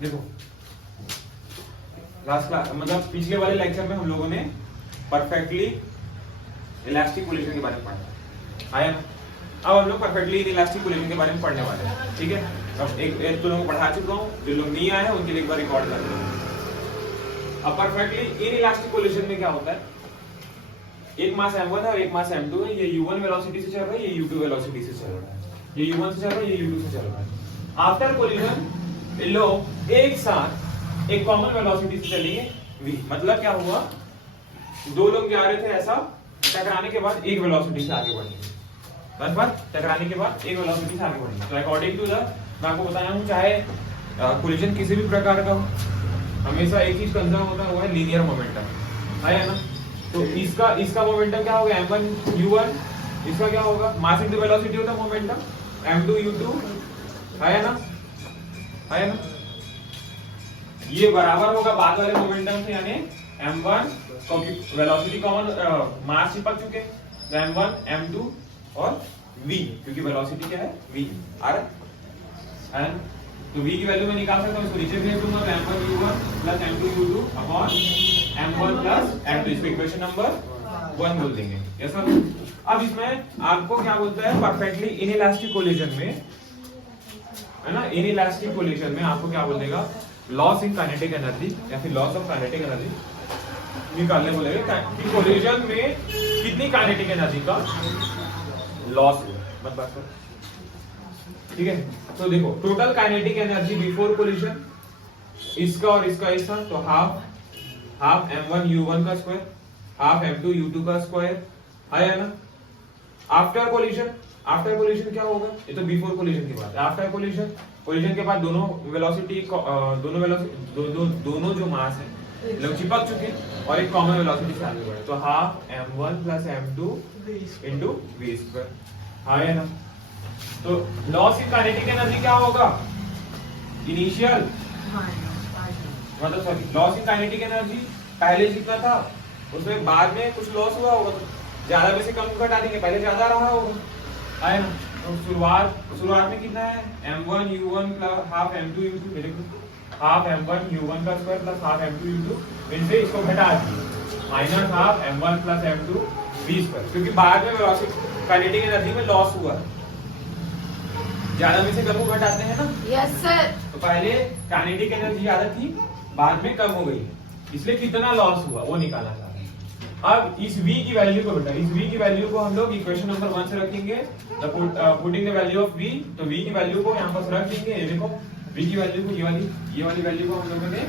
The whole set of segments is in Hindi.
देखो लास्ट क्लास मतलब पिछले वाले लेक्चर में हम लोगों ने परफेक्टली इलास्टिक कोलिजन के बारे में पढ़ा आया ना। अब हम लोग परफेक्टली इलास्टिक कोलिजन के बारे में पढ़ने वाले हैं, ठीक है। अब एक तो लोगों को पढ़ा चुका हूँ, जो लोग नहीं आए हैं उनके लिए एक बार रिकॉर्ड कर लो। अब परफेक्टली इन इलास्टिक कोलिजन में क्या होता है, एक मास m1 है और एक मास m2 है। ये u1 वेलोसिटी से चल रहा है, ये u2 वेलोसिटी से चल रहा है, ये u1 से चल रहा है, ये u2 से चल रहा है। आफ्टर कोलिजन लोग एक साथ एक कॉमन वेलोसिटी से चलेंगे v। मतलब क्या हुआ, दो लोग जा रहे थे ऐसा, टकराने के बाद एक वेलोसिटी से आगे बढ़ेंगे। बस बात, टकराने के बाद एक वेलोसिटी से आगे बढ़ेंगे। तो अकॉर्डिंग टू द, मैं आपको बताया हूँ, चाहे कोलिजन किसी भी प्रकार का हो, हमेशा एक चीज कंजर्व होता है, वो है लीनियर मोमेंटम, है ना। तो इसका मोमेंटम क्या होगा, m1 u1, इसका क्या होगा, मास इनटू वेलोसिटी होता है मोमेंटम, m2 u2, है ना, है ना। ये बराबर होगा बाद वाले मोमेंटम से, यानी m1 क्योंकि वेलोसिटी कॉमन, मास चिपक चुके, तो m1 m2 और v, क्योंकि वेलोसिटी क्या है v आ रहा है। तो v की वैल्यू मैं निकाल सकता हूँ, इसको नीचे भेज दूंगा, तो m1 u1 plus m2 u2 upon m1 plus m2, इसको इक्वेशन नंबर 1 बोल देंगे। Yes sir. अब इसमें आपको क्या बोलता है, परफेक्टली इनइलास्टिक कोलिजन में, है ना, इनइलास्टिक कोलिजन में आपको क्या बोल देगा, लॉस इन काइनेटिक एनर्जी या फिर लॉस ऑफ काइनेटिक एनर्जी निकालने बोलेगा कि कोलिजन में कितनी काइनेटिक एनर्जी का लॉस हुआ, मत बात करो, ठीक है। तो देखो total kinetic energy before collision, इसका और इसका ऐसा, तो हाफ m1 u1 का स्क्वायर, हाफ m2 u2 का स्क्वायर, है ना। आफ्टर कोलिजन क्या होगा, ये तो बिफोर कोलिजन की बात है। आफ्टर कोलिजन के बाद दोनों वेलोसिटी दोनों जो मास है लोग चिपक चुके और एक कॉमन वेलोसिटी से आगे बढ़े, तो half m1 plus m2 into v square, है ना। तो लॉस इन काइनेटिक एनर्जी क्या होगा, इनिशियल मतलब sorry, loss in kinetic energy पहले जितना था उसमें बाद में कुछ लॉस हुआ होगा, तो ज्यादा में से कम घटा देंगे, पहले ज्यादा रहा होगा, है ना। तो शुरुआत में कितना है, m1 u1 plus half m2 u2, मेरे को हाफ m1 u1 का square plus half m2 u2, इनसे इसको घटा दिए, minus half m1 plus m2 v square, क्योंकि बाद में वेलोसिटी काइनेटिक एनर्जी में लॉस हुआ है, ज्यादा में से कम को घटाते हैं ना। Yes sir. तो पहले काइनेटिक एनर्जी ज्यादा थी, बाद में कम हो गई, इसलिए कितना लॉस हुआ वो निकालना चाहते हैं। अब इस v की वैल्यू को बेटा, इस v की वैल्यू को हम लोग इक्वेशन नंबर 1 से रखेंगे, putting the value of v, तो v की वैल्यू को यहाँ पर रख देंगे। ये देखो v की वैल्यू को ये वाली वैल्यू को हम लोगों ने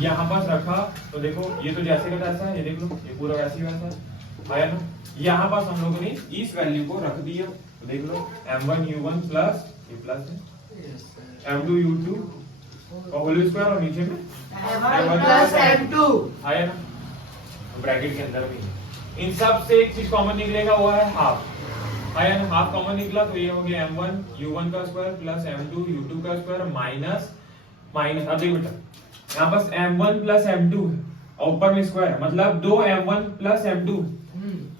यहाँ पर रखा, तो देखो ये तो जैसे का तैसा है, ये देख लो, ये पूरा वैसे ही वैसा है ना। यहाँ पर हम लोगों ने इस वैल्यू को रख दिया, तो देख लो m1 u1 प्लस ये प्लस है m2 u2 का होल स्क्वायर और नीचे में m1 प्लस m2 है ना, ब्रैकेट के अंदर भी इन सब से एक चीज कॉमन निकलेगा, वो है हाफ, है ना। हाफ कॉमन निकला तो ये हो गया m1 u1 का स्क्वायर प्लस m2 u2 का स्क्वायर माइनस अब देखो बेटा, यहाँ पास m1 प्लस m2 है और ऊपर में स्क्वायर है, मतलब दो m1 प्लस m2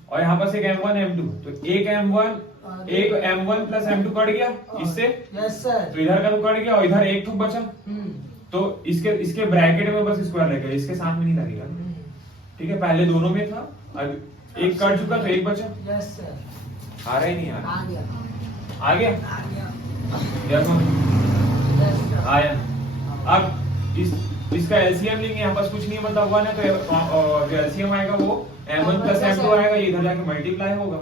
और यहाँ पास एक m1 m2, तो एक m1 प्लस m2 कट गया इससे, यस सर। तो इधर का तो कट गया और इधर एक ठुक बचा, तो इसके ब्रैकेट में बस स्क्वायर लगेगा, इसके साथ में नहीं लगेगा, ठीक है। पहले दोनों में था, अब एक कट चुका तो एक बचा। Yes sir. आ रहा ही नहीं आ रहा, आ गया आ गया आ गया। देखो यस सर। आया। अब इसका एलसीएम लेंगे, यहाँ पास कुछ नहीं बता हुआ ना, तो जो एलसीएम आएगा वो m1 प्लस m2 आएगा, ये इधर जाके मल्टीप्लाई होगा,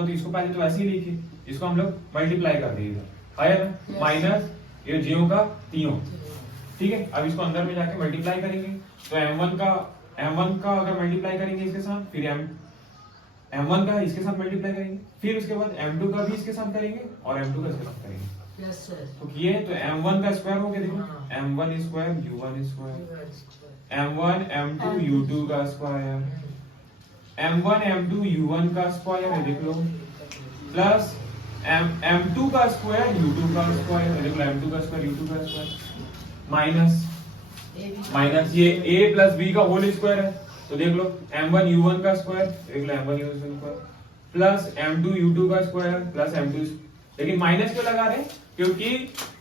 तो इसको पहले तो ऐसे ही लिखिए, इसको हम लोग मल्टीप्लाई कर दिए इधर, आया ना, माइनस ये जीरो का तीनों, ठीक है। अब इसको अंदर में जाके मल्टीप्लाई करेंगे, तो m1 का अगर मल्टीप्लाई करेंगे इसके साथ, फिर m1 का इसके साथ मल्टीप्लाई करेंगे, फिर उसके बाद m2 का भी इसके साथ करेंगे और m2 का इसके साथ करेंगे। Yes sir. तो किए तो m1 का स्क्वायर हो गया, देखो m1 square u1 square, m1 m2 u2 का स्क्वायर, m1 m2 u1 का स्क्वायर है, देख लो, प्लस m2 का स्क्वायर u2 का स्क्वायर, देख लो m2 का स्क्वायर u2 का स्क्वायर, माइनस ये a प्लस b का होल स्क्वायर है, तो देख लो m1 u1 का स्क्वायर, देख लो m1 u1 का स्क्वायर, प्लस m2 u2 का स्क्वायर प्लस m2 लेकिन माइनस क्यों लगा रहे हैं? क्योंकि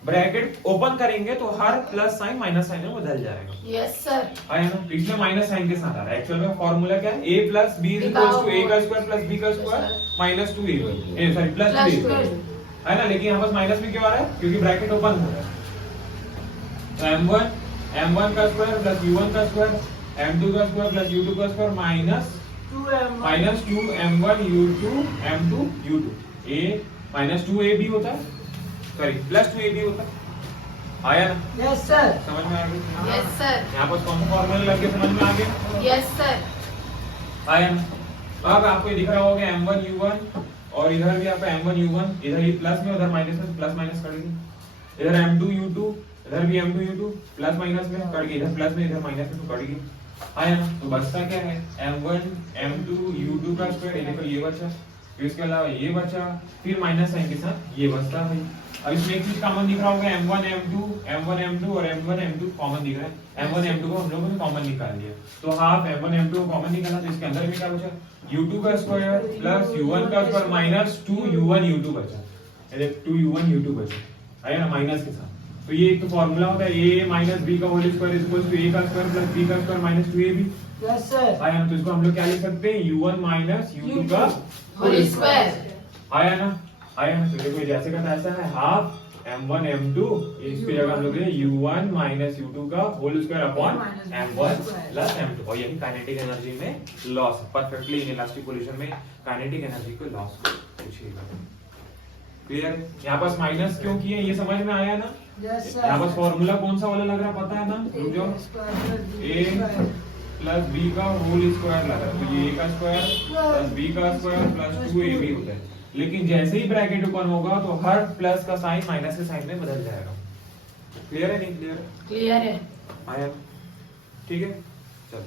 ब्रैकेट ओपन करेंगे तो हर प्लस साइन माइनस साइन में बदल जाएगा। Yes sir. आया ना? तो इसमें माइनस साइन के साथ आ रहा है। एक्चुअल में फॉर्मूला क्या है? a plus b equals to a का स्क्वायर प्लस b का square minus 2a sorry plus 2a है ना? लेकिन यहाँ पर माइनस में क्यों आ रहा है? क्योंकि ब्रैकेट ओपन हो रहा है। तो m1 का स्क्वायर प्लस u1 का स्क्वायर m2 का स्क्वायर प्लस u2 का square minus 2m1 u2 m2 u2 a minus 2ab होता है, सॉरी प्लस 2ab होता है। आया ना? Yes sir. समझ में आ गया? Yes sir. यहाँ पर कौन सा फॉर्मूला लग गया? समझ में आ गया? Yes sir. आया ना? अब आपको ये दिख रहा होगा m1 u1 और इधर भी आपका m1 u1, इधर ये प्लस में उधर माइनस में, प्लस माइनस कट गई। इधर m2 u2, इधर भी m2 u2 प्लस माइनस में कट गई, इधर प्लस में इधर माइनस में तो कट गई। आया ना? तो बचता क्या है? m1 m2 u2 का स्क्वायर, ये देखो ये बचा, फिर इसके अलावा ये बचा, फिर माइनस साइन के साथ ये बचता है। अब इसमें एक चीज कॉमन दिख रहा होगा, m1 m2 और m1 m2 कॉमन दिख रहा है। m1 m2 को हम लोगों ने कॉमन निकाल लिया, तो हाफ m1 m2 को कॉमन निकाला तो इसके अंदर में क्या बचा? u2 का स्क्वायर प्लस u1 का स्क्वायर माइनस 2u1 u2 बचा। ये देख 2u1 u2 बचा, आया ना? माइनस के साथ। तो ये एक तो फॉर्मूला होता है a माइनस b का whole square equals to a का स्क्वायर प्लस b का square minus 2ab। Yes sir. आया ना? तो इसको हम लोग क्या लिख सकते हैं? u1 माइनस u2 का होल स्क्वायर। आया ना? आया ना? तो देखो जैसे का ऐसा है, हाफ m1 m2, इसकी जगह हम लोग u1 माइनस u2 का whole square upon m1 plus m2। और यही काइनेटिक एनर्जी में लॉस, परफेक्टली इनइलास्टिक पोजीशन में काइनेटिक एनर्जी को लॉस पूछिएगा। क्लियर? यहाँ पास माइनस क्यों किए ये समझ में आया ना? Yes sir. यहाँ पास फॉर्मूला कौन सा वाला लग रहा पता है ना? रुक जाओ, a प्लस b का होल स्क्वायर लग रहा है, तो ये a का स्क्वायर प्लस b का स्क्वायर प्लस 2ab होता है। लेकिन जैसे ही ब्रैकेट ओपन होगा तो हर प्लस का साइन माइनस के साइन में बदल जाएगा। क्लियर है नहीं क्लियर? क्लियर है। आया? ठीक है, चलो।